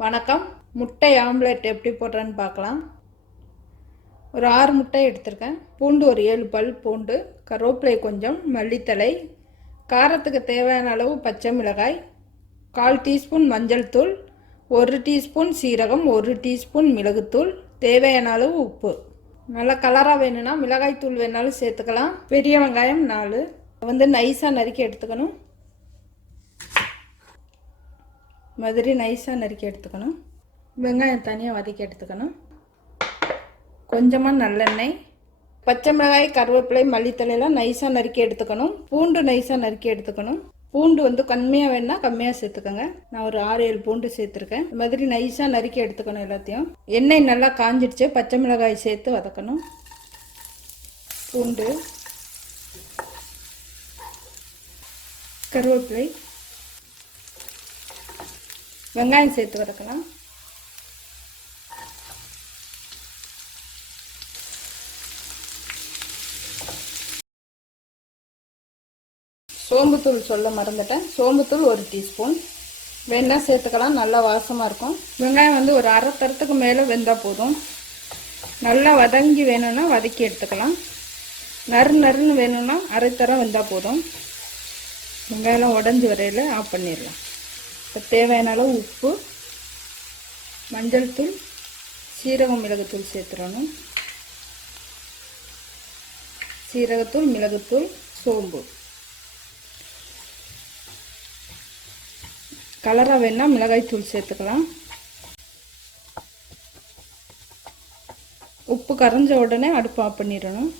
வணக்கம். முட்டை ஆம்லெட் எப்படி போடுறேன்னு பார்க்கலாம். ஒரு ஆறு முட்டை எடுத்திருக்கேன். பூண்டு ஒரு ஏழு பல் பூண்டு கருவேப்பிலை கொஞ்சம் மல்லித்தழை காரத்துக்கு தேவையான அளவு பச்சை மிளகாய் கால் டீஸ்பூன் மஞ்சள் தூள் ஒரு டீஸ்பூன் சீரகம் ஒரு டீஸ்பூன் மிளகுத்தூள் தேவையான அளவு உப்பு. நல்லா கலராக வேணும்னா மிளகாய் தூள் வேணாலும் சேர்த்துக்கலாம். பெரிய வெங்காயம் நாலு. வந்து நைஸாக நறுக்கி எடுத்துக்கணும். மாதிரி நைஸாக நறுக்கி எடுத்துக்கணும். வெங்காயம் தனியாக வதக்கி எடுத்துக்கணும். கொஞ்சமாக நல்லெண்ணெய் பச்சை மிளகாய் கருவேப்பிலை மல்லித்தலையெல்லாம் நைஸாக நறுக்கி எடுத்துக்கணும். பூண்டு நைஸாக நறுக்கி எடுத்துக்கணும். பூண்டு வந்து கம்மியாக வேணால் கம்மியாக சேர்த்துக்கோங்க. நான் ஒரு ஆறு ஏழு பூண்டு சேர்த்துருக்கேன். இந்த மாதிரி நைஸாக நறுக்கி எடுத்துக்கணும் எல்லாத்தையும். எண்ணெய் நல்லா காஞ்சிடுச்சு. பச்சை மிளகாய் சேர்த்து வதக்கணும். பூண்டு கருவேப்பிலை வெங்காயம் சேர்த்து வதக்கலாம் சோம்புத்தூள் சொல்ல மறந்துட்டேன். சோம்புத்தூள் ஒரு டீஸ்பூன். வெண்ணெய் சேர்த்துக்கலாம் நல்லா வாசமாக இருக்கும். வெங்காயம் வந்து ஒரு அரை தரத்துக்கு மேலே வெந்தால் போதும். நல்லா வதங்கி வேணும்னா வதக்கி எடுத்துக்கலாம். நறு நறுன்னு வேணும்னா அரை தரம் வெந்தால் போதும். வெங்காயம்லாம் உடஞ்சி வரையில் ஆஃப் பண்ணிடலாம். இப்போ தேவையான அளவு உப்பு மஞ்சள் தூள் சீரகம் மிளகுத்தூள் சேர்த்துடணும். சீரகத்தூள் மிளகுத்தூள் சோம்பு. கலராக வேணால் மிளகாய் தூள் சேர்த்துக்கலாம். உப்பு கரைஞ்ச உடனே அடுப்பு ஆஃப் பண்ணிடணும்.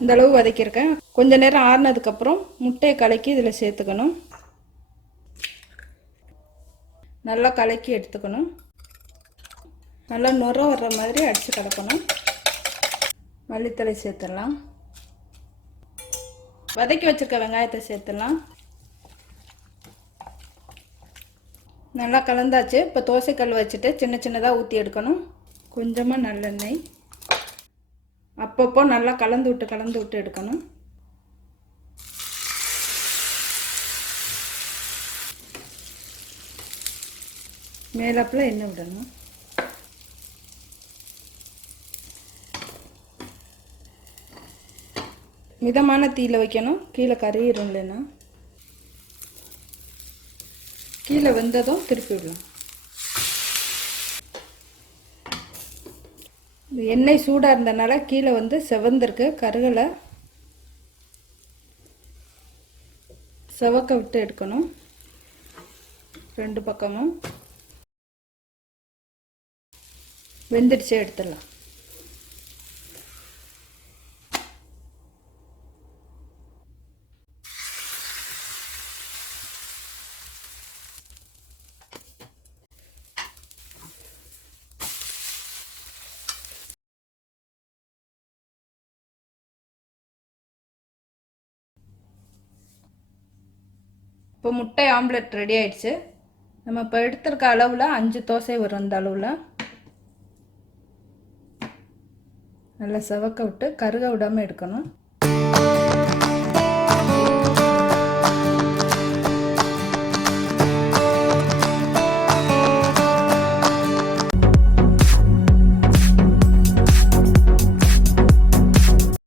இந்த அளவு வதக்கியிருக்கேன். கொஞ்சம் நேரம் ஆறுனதுக்கப்புறம் முட்டையை கலக்கி இதில் சேர்த்துக்கணும். நல்லா கலக்கி எடுத்துக்கணும். நல்லா நுர வர்ற மாதிரி அடித்து கலக்கணும் மல்லித்தலை சேர்த்துடலாம். வதக்கி வச்சுருக்க வெங்காயத்தை சேர்த்துடலாம். நல்லா கலந்தாச்சு. இப்போ தோசைக்கல் வச்சுட்டு சின்ன சின்னதாக ஊற்றி எடுக்கணும். கொஞ்சமாக நல்லெண்ணெய். அப்பப்போ நல்லா கலந்து விட்டு கலந்து விட்டு எடுக்கணும். மேலாப்பில் எண்ணெய் விடணும்? மிதமான தீயில் வைக்கணும். கீழே கறியிரும் இல்லைன்னா கீழே வெந்ததும் திருப்பி விடலாம் எண்ணெய் சூடாக இருந்தனால கீழே வந்து செவந்திருக்கு. கருகலை செவக்க விட்டு எடுக்கணும். ரெண்டு பக்கமும். வெந்துடுச்சு எடுத்துடலாம். இப்போ முட்டை ஆம்லெட் ரெடி ஆயிடுச்சு. நம்ம இப்போ எடுத்திருக்க அளவில் அஞ்சு தோசை வரும் அந்த அளவில். நல்லா செவக்க விட்டு கருக விடாமல் எடுக்கணும்.